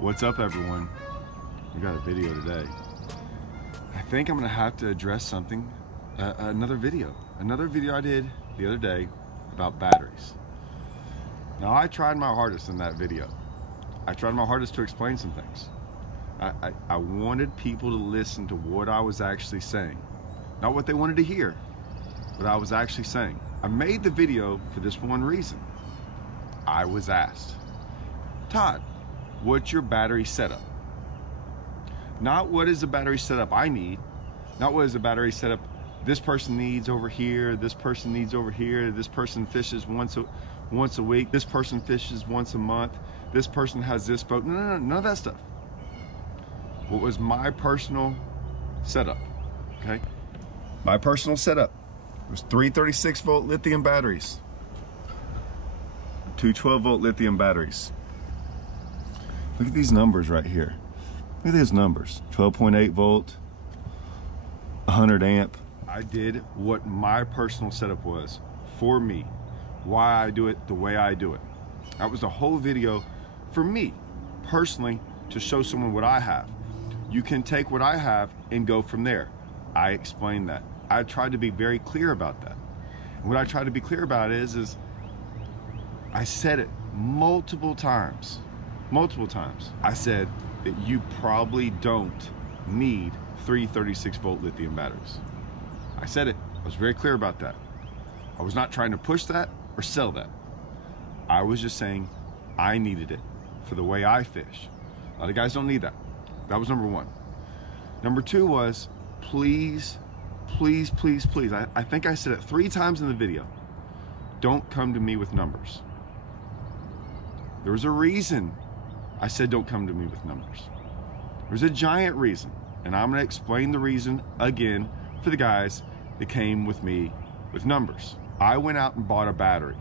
What's up, everyone? We got a video today. I think I'm gonna have to address something, another video I did the other day about batteries. Now, I tried my hardest in that video. I tried my hardest to explain some things. I wanted people to listen to what I was actually saying, not what they wanted to hear, what I was actually saying. I made the video for this one reason. I was asked, Todd, what's your battery setup? Not what is the battery setup I need, not what is the battery setup this person needs over here, this person needs over here, this person fishes once a week, this person fishes once a month, this person has this boat. No, none of that stuff. What was my personal setup, okay? My personal setup was 336 volt lithium batteries, 212 volt lithium batteries. Look at these numbers right here. Look at these numbers, 12.8 volt, 100 amp. I did what my personal setup was for me, why I do it the way I do it. That was the whole video for me, personally, to show someone what I have. You can take what I have and go from there. I explained that. I tried to be very clear about that. And what I tried to be clear about is I said it multiple times. I said that you probably don't need 336 volt lithium batteries. I said it. I was very clear about that. I was not trying to push that or sell that. I was just saying I needed it for the way I fish. A lot of guys don't need that. That was number one. Number two was, please, please, please, please. I think I said it 3 times in the video. Don't come to me with numbers. There was a reason I said don't come to me with numbers. There's a giant reason, and I'm gonna explain the reason again for the guys that came with me with numbers. I went out and bought a battery.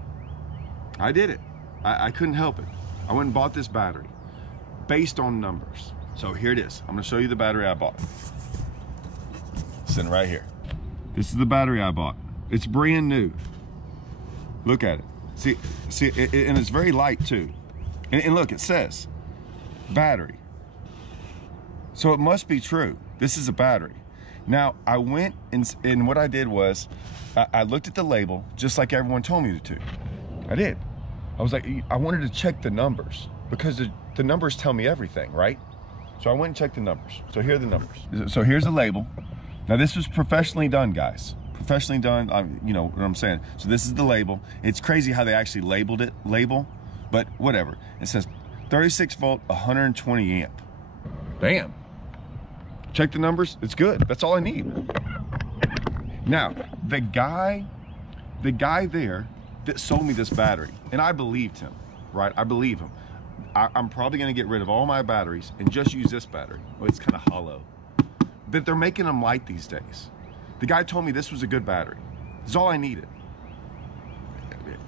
I did it. I couldn't help it. I went and bought this battery based on numbers. So here it is. I'm gonna show you the battery I bought. Sitting right here. This is the battery I bought. It's brand new. Look at it. See, and it's very light too. And look, it says battery. So it must be true. This is a battery. Now, I went and what I did was I looked at the label just like everyone told me to. I did. I was like, I wanted to check the numbers because the numbers tell me everything, right? So I went and checked the numbers. So here are the numbers. So here's the label. Now this was professionally done, guys. Professionally done, you know what I'm saying. So this is the label. It's crazy how they actually labeled it, but whatever. It says 36 volt, 120 amp. Damn. Check the numbers, it's good. That's all I need. Now, the guy there that sold me this battery, and I believed him, right? I believe him. I'm probably gonna get rid of all my batteries and just use this battery. Well, it's kind of hollow. But they're making them light these days. The guy told me this was a good battery. This is all I needed.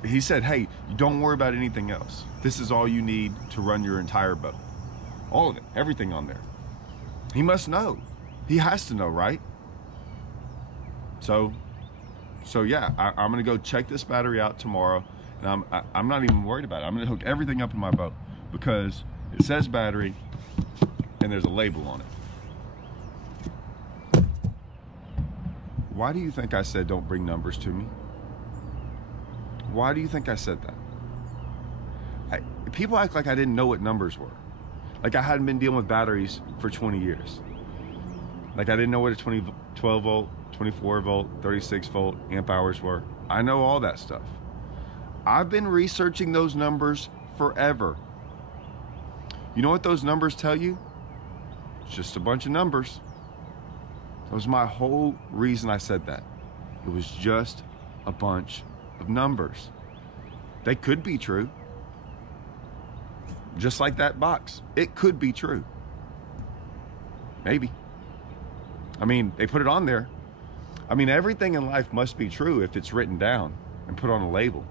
He said, hey, don't worry about anything else. This is all you need to run your entire boat. All of it, everything on there. He must know. He has to know, right? So yeah, I'm gonna go check this battery out tomorrow, and I'm not even worried about it. I'm gonna hook everything up in my boat because it says battery and there's a label on it. Why do you think I said don't bring numbers to me? Why do you think I said that? People act like I didn't know what numbers were. Like I hadn't been dealing with batteries for 20 years. Like I didn't know what a 12 volt, 24 volt, 36 volt amp hours were. I know all that stuff. I've been researching those numbers forever. You know what those numbers tell you? It's just a bunch of numbers. That was my whole reason I said that. It was just a bunch of numbers. They could be true. Just like that box. It could be true. Maybe. I mean, they put it on there. I mean, everything in life must be true if it's written down and put on a label.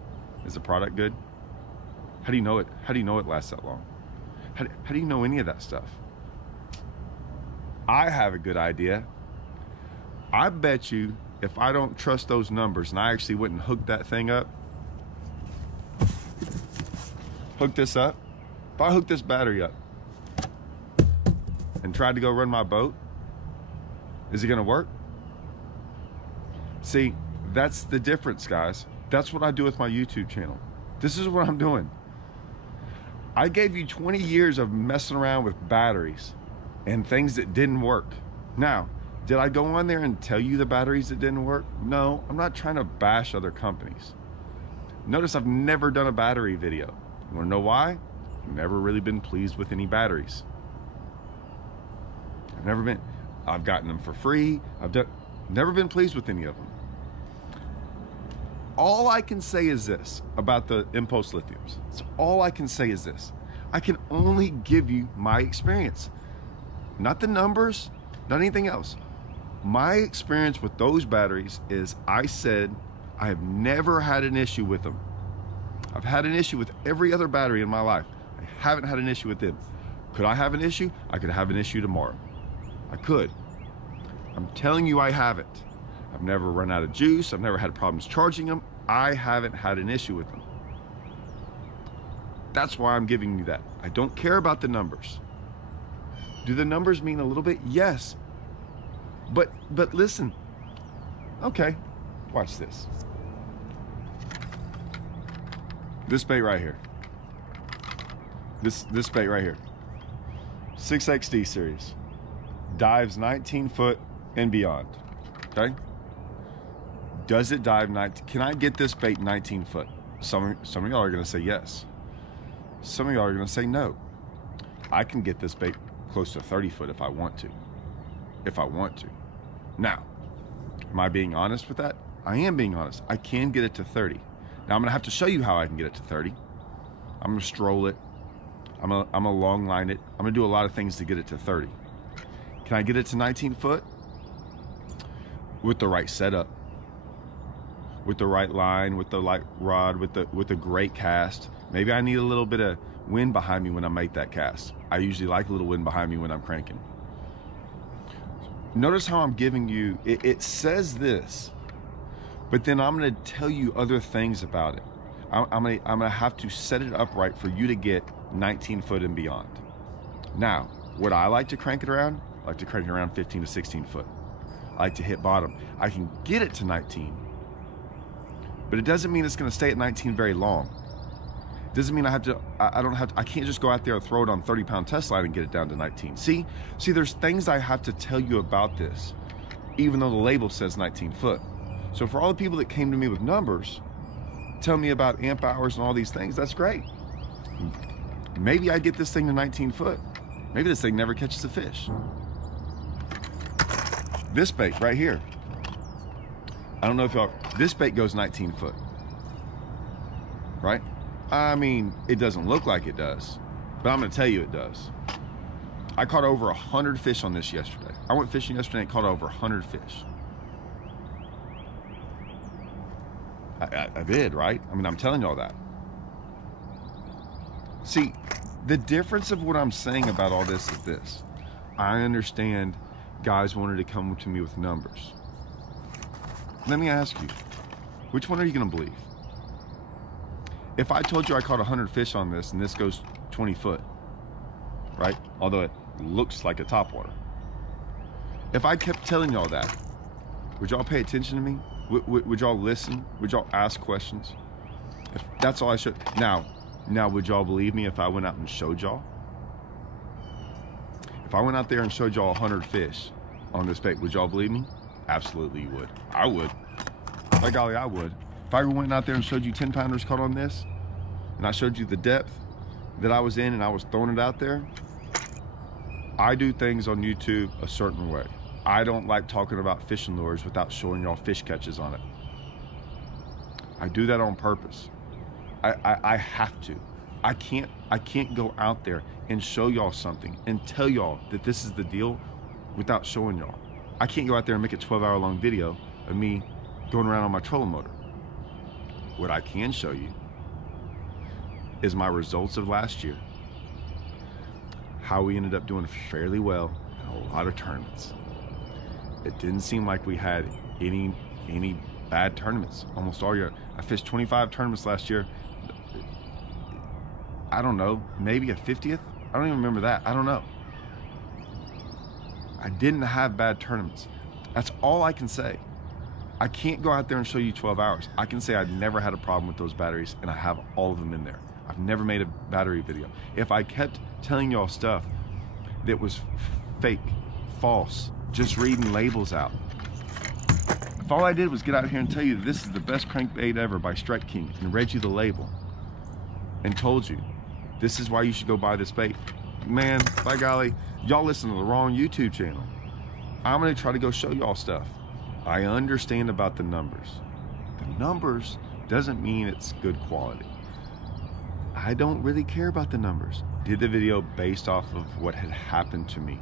Is the product good? How do you know it? How do you know it lasts that long? How do you know any of that stuff? I have a good idea. I bet you if I don't trust those numbers and I actually went and hooked that thing up, hook this up, if I hook this battery up and tried to go run my boat, is it gonna work? See, that's the difference, guys. That's what I do with my YouTube channel. This is what I'm doing. I gave you 20 years of messing around with batteries and things that didn't work. Now, did I go on there and tell you the batteries that didn't work? No, I'm not trying to bash other companies. Notice I've never done a battery video. You wanna know why? I've never really been pleased with any batteries. I've gotten them for free. Never been pleased with any of them. All I can say is this about the Impulse Lithiums. So all I can say is this. I can only give you my experience. Not the numbers, not anything else. My experience with those batteries is I said I have never had an issue with them. I've had an issue with every other battery in my life. I haven't had an issue with them. Could I have an issue? I could have an issue tomorrow. I could. I'm telling you I haven't. I've never run out of juice. I've never had problems charging them. I haven't had an issue with them. That's why I'm giving you that. I don't care about the numbers. Do the numbers mean a little bit? Yes. But listen. Okay, watch this. This bait right here. This bait right here. 6XD series. Dives 19 foot and beyond. Okay? Does it dive 19? Can I get this bait 19 foot? Some of y'all are gonna say yes. Some of y'all are gonna say no. I can get this bait close to 30 foot if I want to. If I want to. Now, am I being honest with that? I am being honest. I can get it to 30. Now I'm gonna have to show you how I can get it to 30. I'm gonna stroll it. I'm gonna long line it. I'm gonna do a lot of things to get it to 30. Can I get it to 19 foot? With the right setup, with the right line, with the light rod, with a great cast. Maybe I need a little bit of wind behind me when I make that cast. I usually like a little wind behind me when I'm cranking. Notice how I'm giving you, it says this, but then I'm gonna tell you other things about it. I'm gonna have to set it up right for you to get 19 foot and beyond. Now, would I like to crank it around? I like to crank it around 15 to 16 foot. I like to hit bottom. I can get it to 19, but it doesn't mean it's gonna stay at 19 very long. It doesn't mean I can't just go out there and throw it on 30-pound test line and get it down to 19. See, there's things I have to tell you about this, even though the label says 19 foot. So for all the people that came to me with numbers, tell me about amp hours and all these things, that's great. Maybe I get this thing to 19 foot. Maybe this thing never catches a fish. This bait right here. I don't know if y'all, this bait goes 19 foot, right? I mean, it doesn't look like it does, but I'm gonna tell you it does. I caught over 100 fish on this yesterday. I went fishing yesterday and caught over 100 fish. I did, right? I mean, I'm telling y'all that. See, the difference of what I'm saying about all this is this. I understand guys wanted to come to me with numbers. Let me ask you, which one are you gonna believe? If I told you I caught 100 fish on this and this goes 20 foot, right? Although it looks like a topwater. If I kept telling y'all that, would y'all pay attention to me? Would y'all listen? Would y'all ask questions? If that's all I should. Now, would y'all believe me if I went out and showed y'all? If I went out there and showed y'all 100 fish on this bait, would y'all believe me? Absolutely you would. I would. By golly, I would. If I went out there and showed you 10-pounders caught on this, and I showed you the depth that I was in and I was throwing it out there, I do things on YouTube a certain way. I don't like talking about fishing lures without showing y'all fish catches on it. I do that on purpose. I have to. I can't go out there and show y'all something and tell y'all that this is the deal without showing y'all. I can't go out there and make a 12-hour long video of me going around on my trolling motor. What I can show you is my results of last year, how we ended up doing fairly well in a lot of tournaments. It didn't seem like we had any bad tournaments almost all year. I fished 25 tournaments last year. I don't know, maybe a 50th? I don't even remember that. I don't know. I didn't have bad tournaments. That's all I can say. I can't go out there and show you 12 hours. I can say I've never had a problem with those batteries, and I have all of them in there. I've never made a battery video. If I kept telling y'all stuff that was fake, false, just reading labels out, if all I did was get out here and tell you that this is the best crankbait ever by Strike King and read you the label and told you this is why you should go buy this bait, man, by golly, y'all listen to the wrong YouTube channel. I'm gonna try to go show y'all stuff. I understand about the numbers. The numbers doesn't mean it's good quality. I don't really care about the numbers. Did the video based off of what had happened to me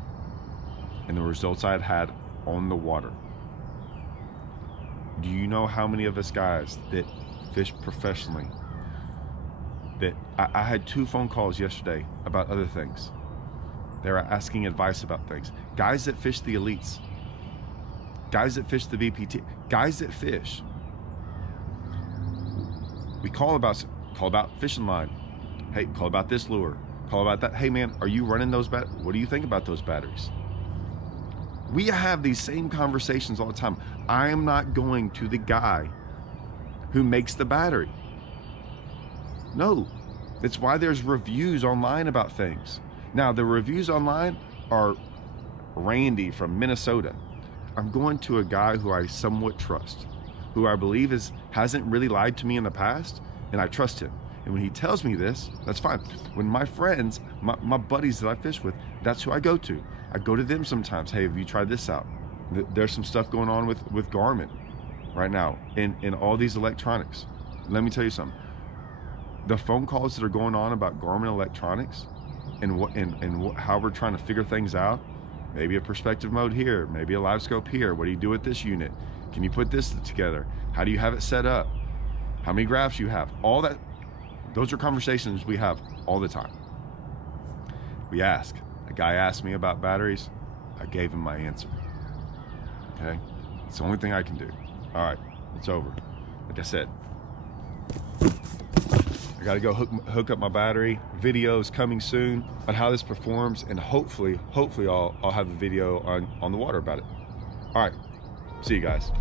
and the results I had had on the water. Do you know how many of us guys that fish professionally, that I had 2 phone calls yesterday about other things. They were asking advice about things. Guys that fish the elites, guys that fish the VPT, guys that fish. We call about fishing line. Hey, call about this lure. Call about that. Hey man, are you running those what do you think about those batteries? We have these same conversations all the time. I am not going to the guy who makes the battery. No, it's why there's reviews online about things. Now, the reviews online are Randy from Minnesota. I'm going to a guy who I somewhat trust, who I believe hasn't really lied to me in the past, and I trust him. And when he tells me this, that's fine. When my friends, my buddies that I fish with, that's who I go to. I go to them sometimes. Hey, have you tried this out? There's some stuff going on with Garmin right now in all these electronics. Let me tell you something. The phone calls that are going on about Garmin electronics and how we're trying to figure things out, maybe a perspective mode here, maybe a live scope here. What do you do with this unit? Can you put this together? How do you have it set up? How many graphs you have? All that, those are conversations we have all the time. We ask. A guy asked me about batteries. I gave him my answer. Okay? It's the only thing I can do. All right, it's over. Like I said, I gotta go hook up my battery. Videos coming soon on how this performs, and hopefully I'll have a video on the water about it. All right, see you guys.